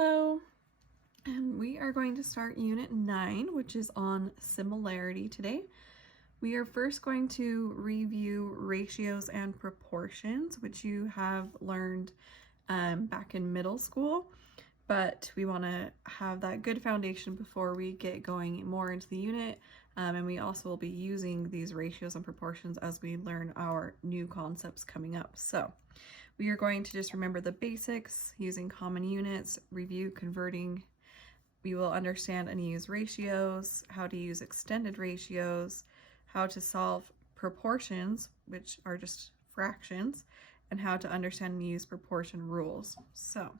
Hello, and we are going to start Unit 9, which is on similarity today. We are first going to review ratios and proportions, which you have learned back in middle school, but we want to have that good foundation before we get going more into the unit, and we also will be using these ratios and proportions as we learn our new concepts coming up. So we are going to just remember the basics using common units, review converting. We will understand and use ratios, how to use extended ratios, how to solve proportions, which are just fractions, and how to understand and use proportion rules. So,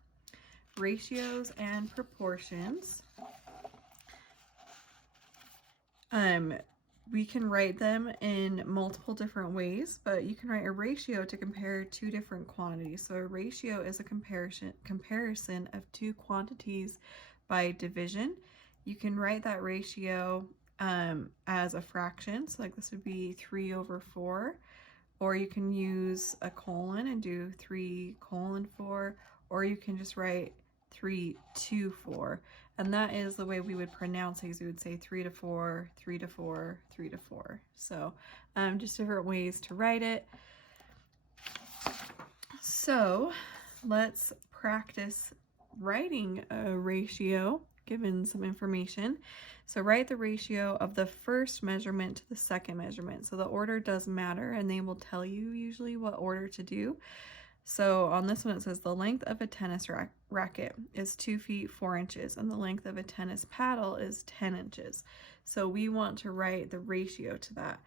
ratios and proportions. We can write them in multiple different ways, but you can write a ratio to compare two different quantities. So a ratio is a comparison of two quantities by division. You can write that ratio as a fraction. So like this would be 3/4, or you can use a colon and do 3:4, or you can just write 3/4, and that is the way we would pronounce these. We would say 3/4, 3/4, 3/4. So just different ways to write it. So let's practice writing a ratio given some information. So write the ratio of the first measurement to the second measurement. So the order does matter, and they will tell you usually what order to do. So on this one it says the length of a tennis racket is 2 feet 4 inches, and the length of a tennis paddle is 10 inches. So we want to write the ratio to that.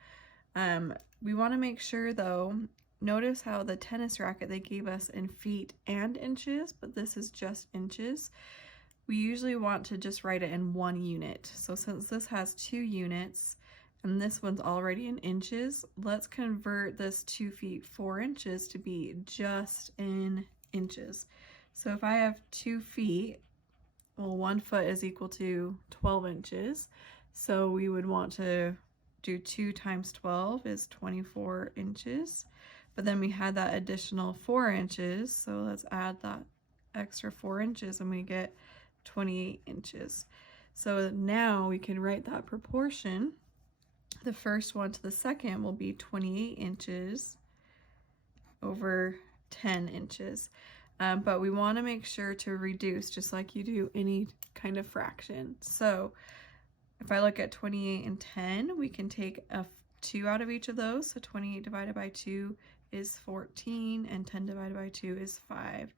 We want to make sure though, notice how the tennis racket they gave us in feet and inches, but this is just inches. We usually want to just write it in 1 unit. So since this has 2 units, and this one's already in inches, let's convert this 2 feet 4 inches to be just in inches. So if I have 2 feet, well, 1 foot is equal to 12 inches. So we would want to do 2 times 12 is 24 inches. But then we had that additional 4 inches. So let's add that extra 4 inches and we get 28 inches. So now we can write that proportion. The first one to the second will be 28 inches over 10 inches. But we want to make sure to reduce just like you do any kind of fraction. So if I look at 28 and 10, we can take a 2 out of each of those. So 28 divided by 2 is 14, and 10 divided by 2 is 5.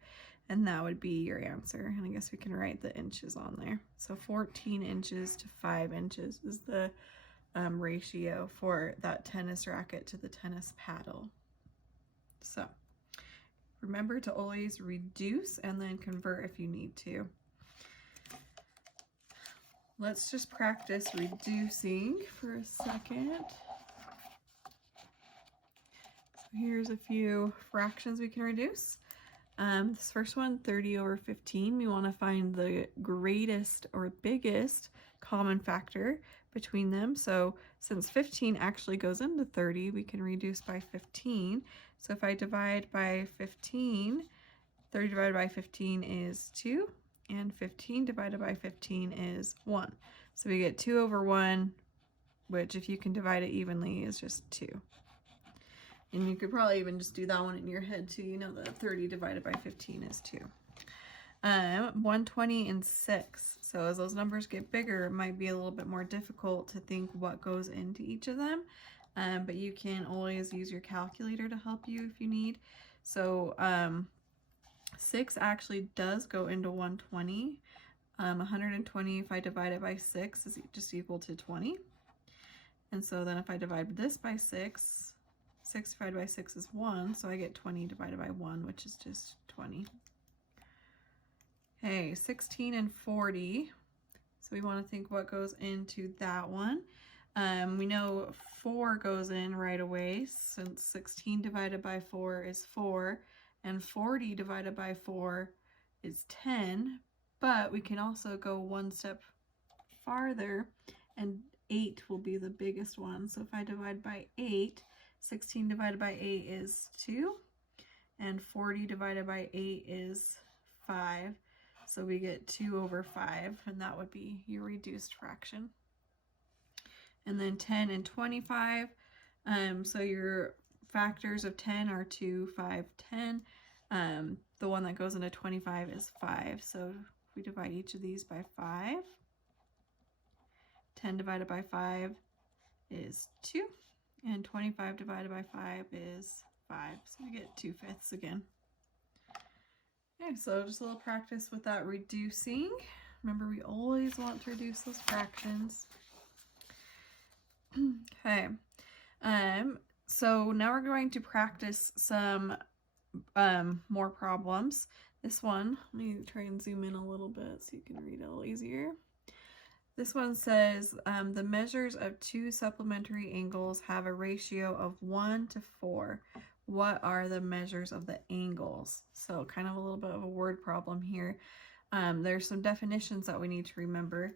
And that would be your answer. And I guess we can write the inches on there. So 14 inches to 5 inches is the ratio for that tennis racket to the tennis paddle. So remember to always reduce and then convert if you need to. Let's just practice reducing for a second. So here's a few fractions we can reduce. This first one, 30/15, we want to find the greatest or biggest common factor between them. So since 15 actually goes into 30, we can reduce by 15. So if I divide by 15, 30 divided by 15 is 2, and 15 divided by 15 is 1. So we get 2/1, which if you can divide it evenly is just 2. And you could probably even just do that one in your head too. You know that 30 divided by 15 is 2. 120 and 6. So as those numbers get bigger, it might be a little bit more difficult to think what goes into each of them. But you can always use your calculator to help you if you need. So 6 actually does go into 120. 120, if I divide it by 6, is just equal to 20. And so then if I divide this by 6, 6 divided by 6 is 1, so I get 20 divided by 1, which is just 20. Okay, 16 and 40. So we want to think what goes into that one. We know 4 goes in right away, since 16 divided by 4 is 4, and 40 divided by 4 is 10. But we can also go one step farther, and 8 will be the biggest one. So if I divide by 8, 16 divided by 8 is 2, and 40 divided by 8 is 5. So we get 2 over 5, and that would be your reduced fraction. And then 10 and 25. So your factors of 10 are 2, 5, 10. The one that goes into 25 is 5. So if we divide each of these by 5, 10 divided by 5 is 2, and 25 divided by 5 is 5. So we get 2/5 again. Okay, so just a little practice with that reducing. Remember, we always want to reduce those fractions. Okay, so now we're going to practice some more problems. This one, let me try and zoom in a little bit so you can read it a little easier. This one says the measures of two supplementary angles have a ratio of 1 to 4. What are the measures of the angles? So kind of a little bit of a word problem here. There's some definitions that we need to remember.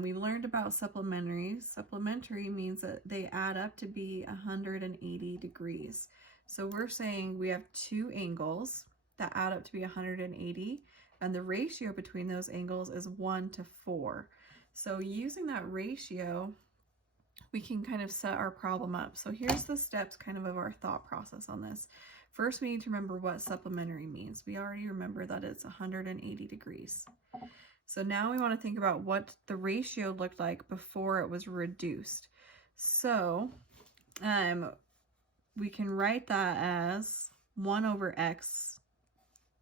We learned about supplementary. Supplementary means that they add up to be 180 degrees. So we're saying we have two angles that add up to be 180, and the ratio between those angles is 1 to 4. So using that ratio, we can kind of set our problem up. So here's the steps kind of our thought process on this. First, we need to remember what supplementary means. We already remember that it's 180 degrees. So now we want to think about what the ratio looked like before it was reduced. So we can write that as 1 over x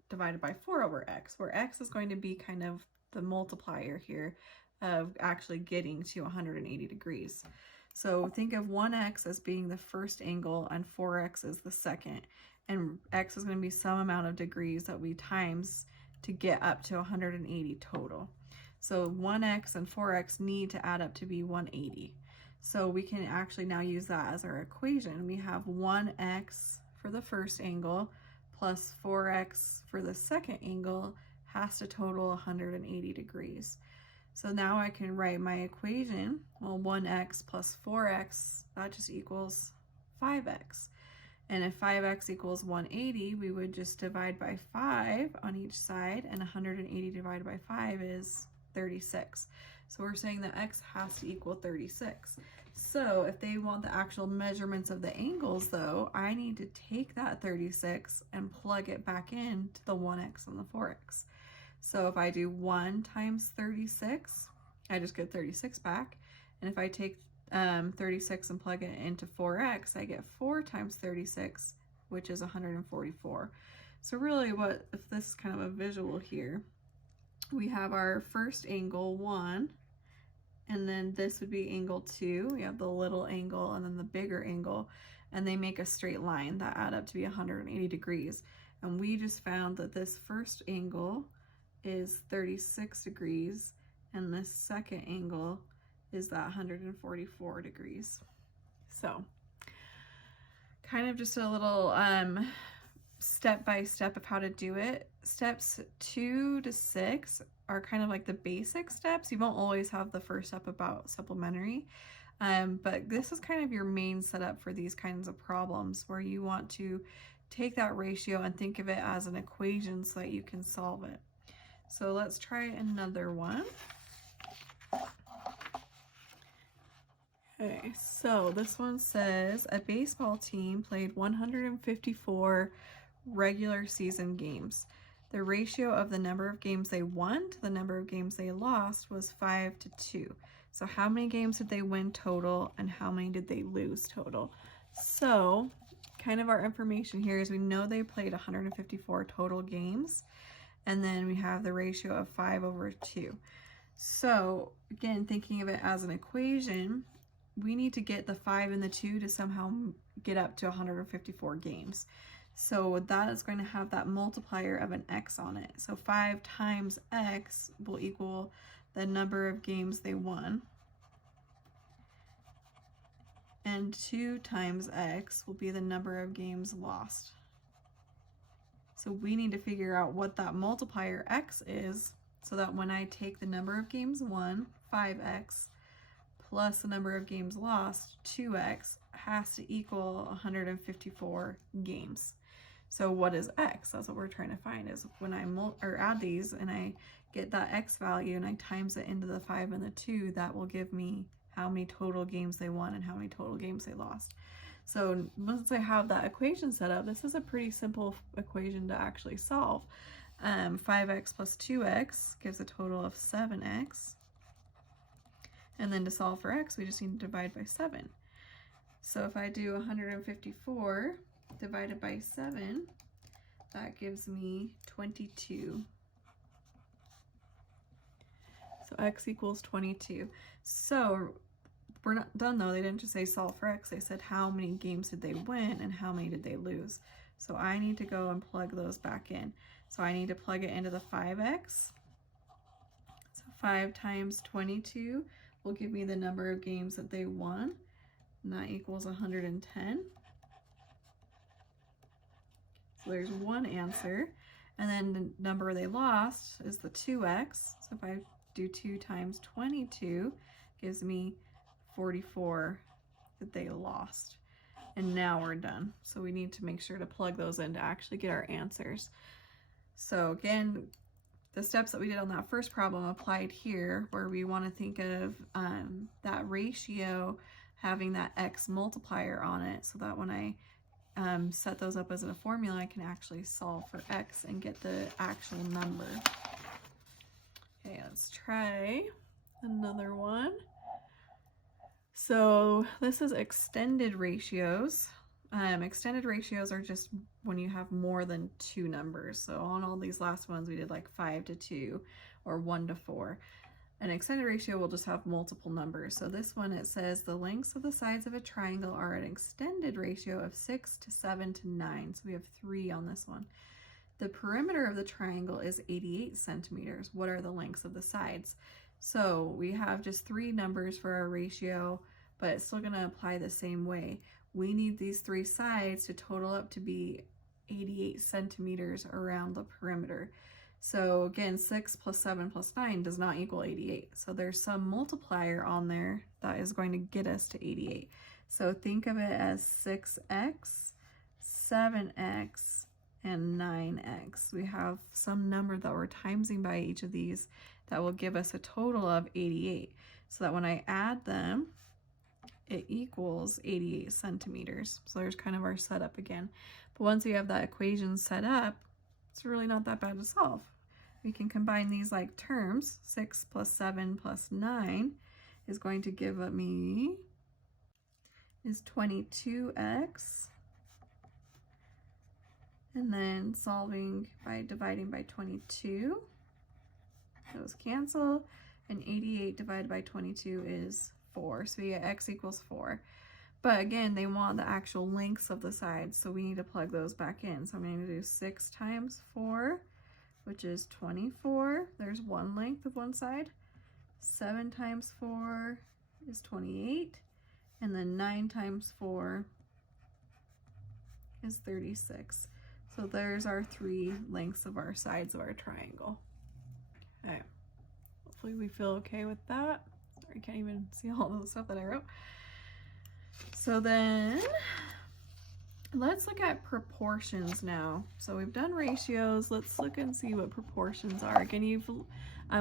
divided by 4 over x, where x is going to be kind of the multiplier here of actually getting to 180 degrees. So think of 1x as being the first angle and 4x as the second, and x is going to be some amount of degrees that we times to get up to 180 total. So 1x and 4x need to add up to be 180. So we can actually now use that as our equation. We have 1x for the first angle plus 4x for the second angle has to total 180 degrees. So now I can write my equation, well, 1x plus 4x, that just equals 5x. And if 5x equals 180, we would just divide by 5 on each side, and 180 divided by 5 is 36. So we're saying that x has to equal 36. So if they want the actual measurements of the angles, though, I need to take that 36 and plug it back into the 1x and the 4x. So if I do 1 times 36, I just get 36 back. And if I take 36 and plug it into 4x, I get 4 times 36, which is 144. So really if this is kind of a visual here, we have our first angle 1, and then this would be angle 2. We have the little angle and then the bigger angle, and they make a straight line that add up to be 180 degrees. And we just found that this first angle is 36 degrees, and this second angle is that 144 degrees. So kind of just a little step-by-step of how to do it. Steps 2 to 6 are kind of like the basic steps. You won't always have the first step about supplementary, but this is kind of your main setup for these kinds of problems where you want to take that ratio and think of it as an equation so that you can solve it. So let's try another one. Okay, so this one says a baseball team played 154 regular season games. The ratio of the number of games they won to the number of games they lost was 5 to 2. So how many games did they win total, and how many did they lose total? So kind of our information here is we know they played 154 total games, and then we have the ratio of 5 over 2. So again, thinking of it as an equation, we need to get the 5 and the 2 to somehow get up to 154 games. So that is going to have that multiplier of an x on it. So 5 times x will equal the number of games they won. And 2 times x will be the number of games lost. So we need to figure out what that multiplier x is so that when I take the number of games won, 5x, plus the number of games lost, 2x, has to equal 154 games. So what is x? That's what we're trying to find, is when I add these and I get that x value and I times it into the 5 and the 2, that will give me how many total games they won and how many total games they lost. So once I have that equation set up, this is a pretty simple equation to actually solve. 5x plus 2x gives a total of 7x. And then to solve for x, we just need to divide by 7. So if I do 154 divided by 7, that gives me 22. So x equals 22. So we're not done though. They didn't just say solve for x. They said how many games did they win and how many did they lose. So I need to go and plug those back in. So I need to plug it into the 5x. So 5 times 22 will give me the number of games that they won, and that equals 110. So there's one answer. And then the number they lost is the 2x. So if I do 2 times 22, gives me 44 that they lost. And now we're done. So we need to make sure to plug those in to actually get our answers. So again, the steps that we did on that first problem applied here, where we want to think of that ratio having that x multiplier on it, so that when I set those up as a formula, I can actually solve for x and get the actual number. Okay, let's try another one. So this is extended ratios. Extended ratios are just when you have more than 2 numbers. So on all these last ones, we did like 5 to 2 or 1 to 4. An extended ratio will just have multiple numbers. So this one, it says the lengths of the sides of a triangle are an extended ratio of 6 to 7 to 9. So we have 3 on this one. The perimeter of the triangle is 88 centimeters. What are the lengths of the sides? So we have just 3 numbers for our ratio, but it's still going to apply the same way. We need these 3 sides to total up to be 88 centimeters around the perimeter. So again, 6 plus 7 plus 9 does not equal 88. So there's some multiplier on there that is going to get us to 88. So think of it as 6x, 7x, and 9x. We have some number that we're timesing by each of these that will give us a total of 88. So that when I add them, it equals 88 centimeters. So there's kind of our setup again. But once we have that equation set up, it's really not that bad to solve. We can combine these like terms. 6 plus 7 plus 9 is going to give me is 22x. And then solving by dividing by 22, those cancel, and 88 divided by 22 is 4. So we get x equals 4. But again, they want the actual lengths of the sides, so we need to plug those back in. So I'm going to do 6 times 4, which is 24. There's one length of one side. 7 times 4 is 28. And then 9 times 4 is 36. So there's our 3 lengths of our sides of our triangle. Okay. Hopefully we feel okay with that. Sorry, I can't even see all the stuff that I wrote. So then let's look at proportions now. So we've done ratios. Let's look and see what proportions are. Again, you've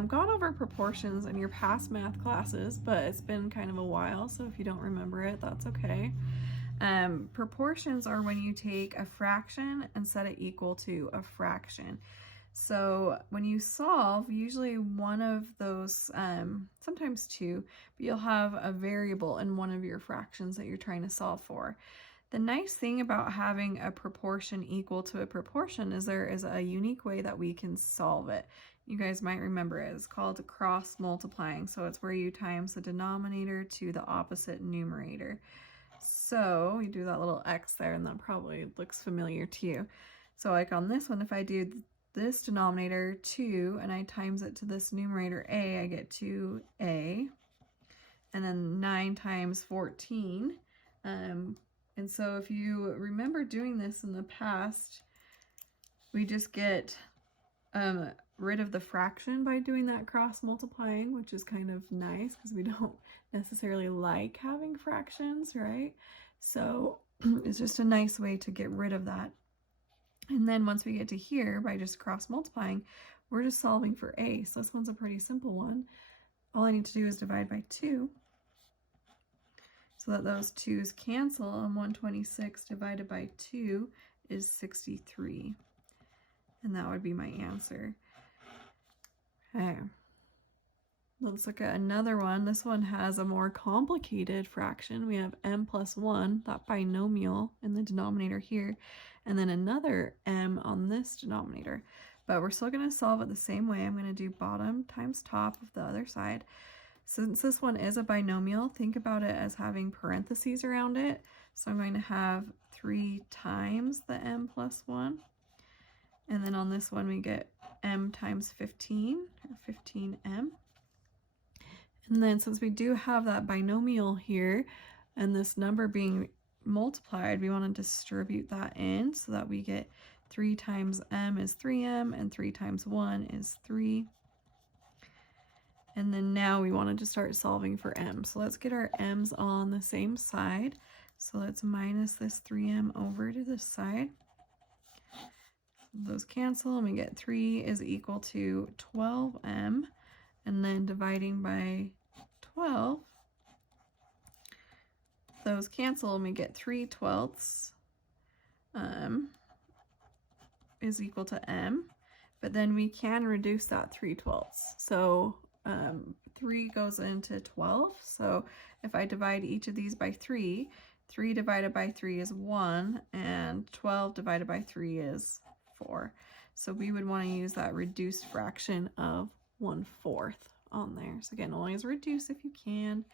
gone over proportions in your past math classes, but it's been kind of a while, so if you don't remember it, that's okay. Proportions are when you take a fraction and set it equal to a fraction. So when you solve, usually one of those, sometimes 2, but you'll have a variable in one of your fractions that you're trying to solve for. The nice thing about having a proportion equal to a proportion is there is a unique way that we can solve it. You guys might remember it. It's called cross multiplying. So it's where you times the denominator to the opposite numerator. So you do that little X there, and that probably looks familiar to you. So like on this one, if I do this denominator 2 and I times it to this numerator a, I get 2a. And then 9 times 14. And so if you remember doing this in the past, we just get rid of the fraction by doing that cross multiplying, which is kind of nice because we don't necessarily like having fractions, right? So it's just a nice way to get rid of that. And then once we get to here, by just cross multiplying, we're just solving for a. So this one's a pretty simple one. All I need to do is divide by 2 so that those 2's cancel, and 126 divided by 2 is 63. And that would be my answer. Okay. Let's look at another one. This one has a more complicated fraction. We have m plus 1, that binomial in the denominator here, and then another m on this denominator. But we're still going to solve it the same way. I'm going to do bottom times top of the other side. Since this one is a binomial, think about it as having parentheses around it. So I'm going to have 3 times the m plus 1. And then on this one we get m times 15, or 15m. And then since we do have that binomial here and this number being multiplied, we want to distribute that in so that we get 3 times m is 3m and 3 times 1 is 3. And then now we want to just start solving for m. So let's get our m's on the same side. So let's minus this 3m over to this side. Those cancel and we get 3 is equal to 12m. And then dividing by 12, those cancel and we get 3/12 is equal to m. But then we can reduce that 3/12. So 3 goes into 12. So if I divide each of these by 3, 3 divided by 3 is 1, and 12 divided by 3 is 4. So we would want to use that reduced fraction of 1/4 on there. So again, always reduce if you can.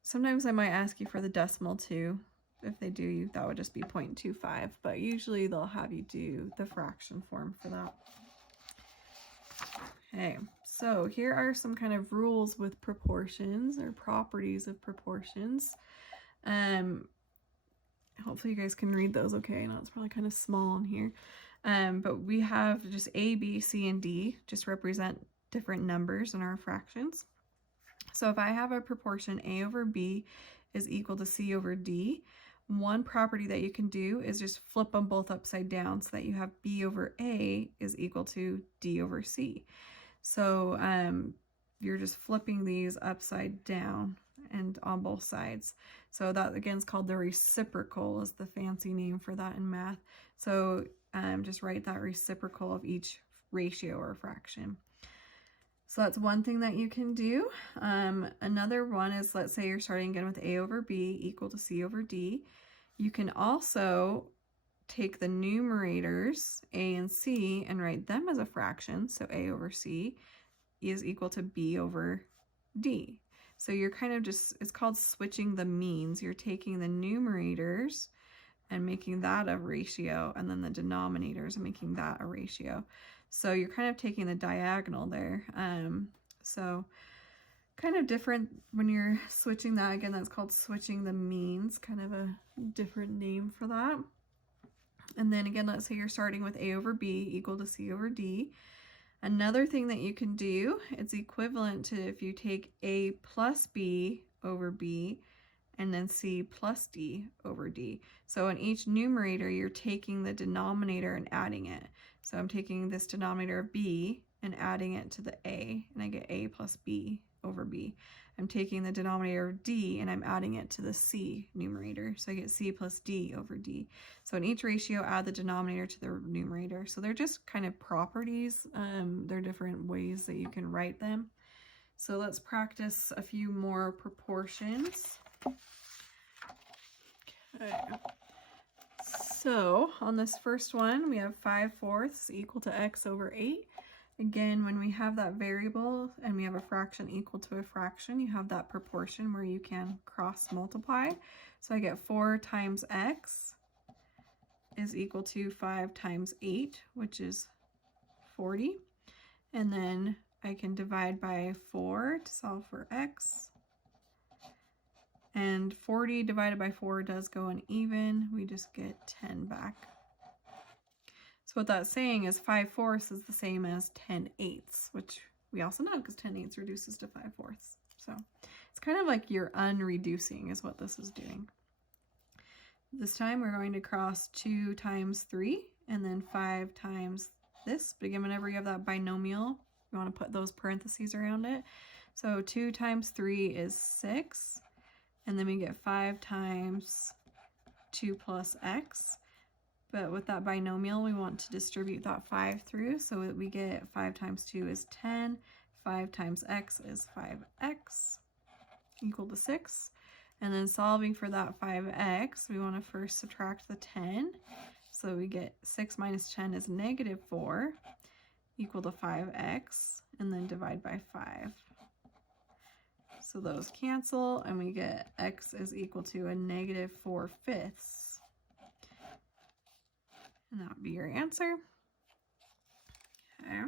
Sometimes I might ask you for the decimal too. If they do, that would just be 0.25, but usually they'll have you do the fraction form for that. Okay, so here are some kind of rules with proportions or properties of proportions. Hopefully you guys can read those okay. I know it's probably kind of small on here. But we have just A, B, C, and D just represent different numbers in our fractions. So if I have a proportion A over B is equal to C over D, one property that you can do is just flip them both upside down so that you have B over A is equal to D over C. So you're just flipping these upside down and on both sides. So that again is called the reciprocal, is the fancy name for that in math. So just write that reciprocal of each ratio or fraction. So that's one thing that you can do. Another one is, let's say you're starting again with A over B equal to C over D. You can also take the numerators A and C and write them as a fraction. So A over C is equal to B over D. So you're kind of just, it's called switching the means. You're taking the numerators and making that a ratio, and then the denominators and making that a ratio. So you're kind of taking the diagonal there. So kind of different when you're switching that. Again, that's called switching the means, kind of a different name for that. And then again, let's say you're starting with A over B equal to C over D. Another thing that you can do, it's equivalent to if you take A plus B over B and then C plus D over D. So in each numerator, you're taking the denominator and adding it. So I'm taking this denominator of B and adding it to the A, and I get A plus B over B. I'm taking the denominator of D and I'm adding it to the C numerator. So I get C plus D over D. So in each ratio, add the denominator to the numerator. So they're just kind of properties. They're different ways that you can write them. So let's practice a few more proportions. Okay. So on this first one, we have 5/4 equal to x over 8. Again, when we have that variable and we have a fraction equal to a fraction, you have that proportion where you can cross multiply. So I get 4 times x is equal to 5 times 8, which is 40. And then I can divide by 4 to solve for x. And 40 divided by 4 does go an even. We just get 10 back. So what that's saying is 5/4 is the same as 10/8, which we also know because 10/8 reduces to 5/4. So it's kind of like you're unreducing is what this is doing. This time we're going to cross 2 times 3 and then 5 times this. But again, whenever you have that binomial, you want to put those parentheses around it. So 2 times 3 is 6. And then we get 5 times 2 plus x. But with that binomial, we want to distribute that 5 through. So that we get 5 times 2 is 10. 5 times x is 5x equal to 6. And then solving for that 5x, we want to first subtract the 10. So we get 6 minus 10 is negative 4 equal to 5x, and then divide by 5. So those cancel, and we get x is equal to a negative 4/5. And that would be your answer. Okay.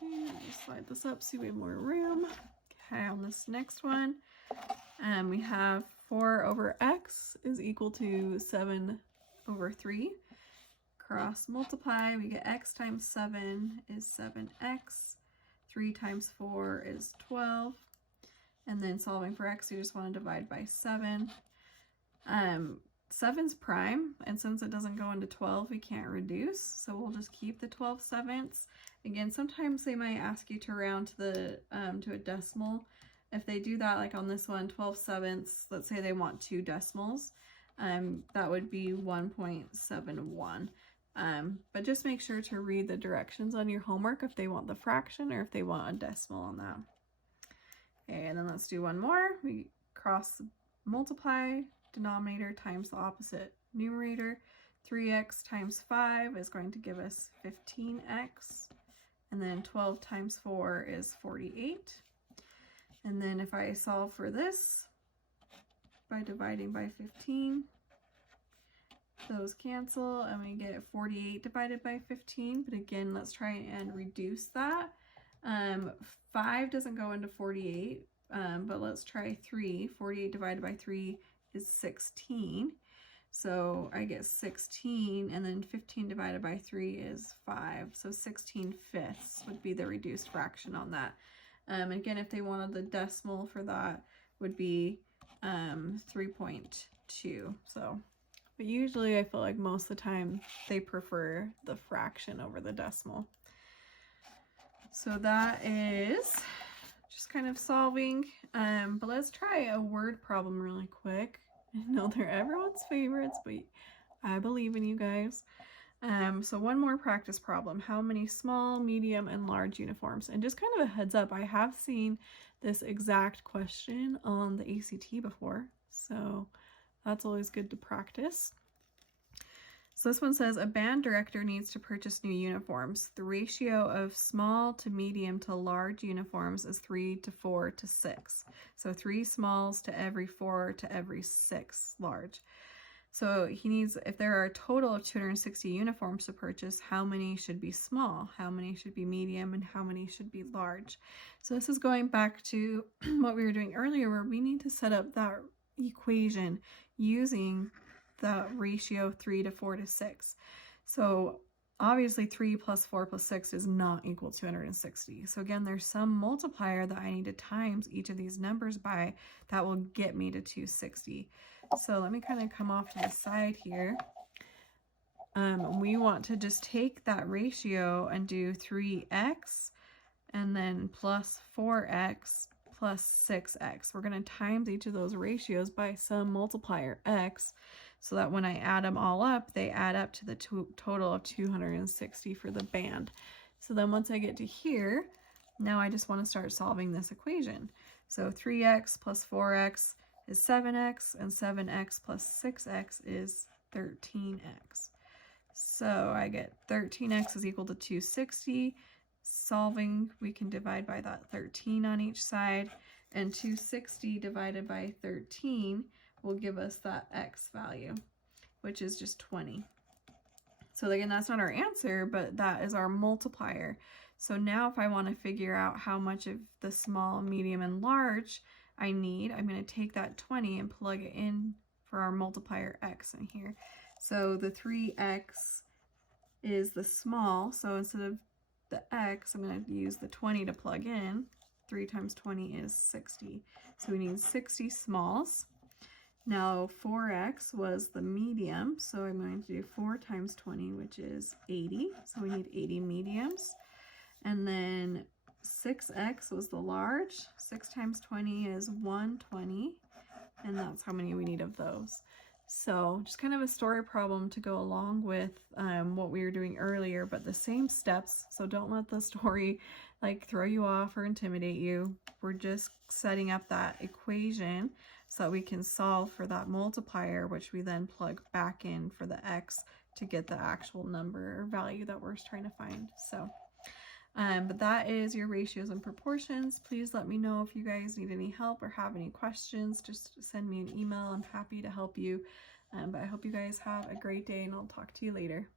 Let me slide this up so we have more room. Okay, on this next one, we have 4 over x is equal to 7 over 3. Cross multiply, we get x times 7 is 7x. 3 times 4 is 12. And then solving for x, you just want to divide by 7. 7's prime, and since it doesn't go into 12, we can't reduce, so we'll just keep the 12/7. Again, sometimes they might ask you to round to the to a decimal. If they do that, like on this one, 12/7, let's say they want 2 decimals, that would be 1.71. But just make sure to read the directions on your homework if they want the fraction or if they want a decimal on that. Okay, and then let's do one more. We cross multiply, denominator times the opposite numerator. 3x times 5 is going to give us 15x. And then 12 times 4 is 48. And then if I solve for this by dividing by 15, those cancel and we get 48 divided by 15. But again, let's try and reduce that. 5 doesn't go into 48, but let's try 3. 48 divided by 3 is 16. So I get 16, and then 15 divided by 3 is 5. So 16/5 would be the reduced fraction on that. Again, if they wanted the decimal for that, would be 3.2. So, but usually I feel like most of the time they prefer the fraction over the decimal. So that is just kind of solving. But let's try a word problem really quick. I know they're everyone's favorites, but I believe in you guys. So one more practice problem. How many small, medium, and large uniforms? And just kind of a heads up, I have seen this exact question on the ACT before, so that's always good to practice. So this one says, a band director needs to purchase new uniforms. The ratio of small to medium to large uniforms is 3 to 4 to 6. So 3 smalls to every 4 to every 6 large. So he needs, if there are a total of 260 uniforms to purchase, how many should be small, how many should be medium, and how many should be large? So this is going back to what we were doing earlier, where we need to set up that equation using the ratio 3 to 4 to 6. So obviously 3 plus 4 plus 6 is not equal to 260. So again, there's some multiplier that I need to times each of these numbers by that will get me to 260. So let me kind of come off to the side here. We want to just take that ratio and do 3x and then plus 4x plus 6x. We're going to times each of those ratios by some multiplier x, so that when I add them all up, they add up to the total of 260 for the band. So then once I get to here, now I just want to start solving this equation. So 3x plus 4x is 7x, and 7x plus 6x is 13x. So I get 13x is equal to 260. Solving, we can divide by that 13 on each side, and 260 divided by 13 will give us that x value, which is just 20. So again, that's not our answer, but that is our multiplier. So now if I want to figure out how much of the small, medium, and large I need, I'm going to take that 20 and plug it in for our multiplier x in here. So the 3x is the small, so instead of the x, I'm going to use the 20 to plug in. 3 times 20 is 60. So we need 60 smalls. Now 4x was the medium, so I'm going to do 4 times 20, which is 80. So we need 80 mediums. And then 6x was the large. 6 times 20 is 120, and that's how many we need of those. So just kind of a story problem to go along with what we were doing earlier, but the same steps. So don't let the story like throw you off or intimidate you. We're just setting up that equation so that we can solve for that multiplier, which we then plug back in for the x to get the actual number or value that we're trying to find. So but that is your ratios and proportions. Please let me know if you guys need any help or have any questions. Just send me an email. I'm happy to help you. But I hope you guys have a great day, and I'll talk to you later.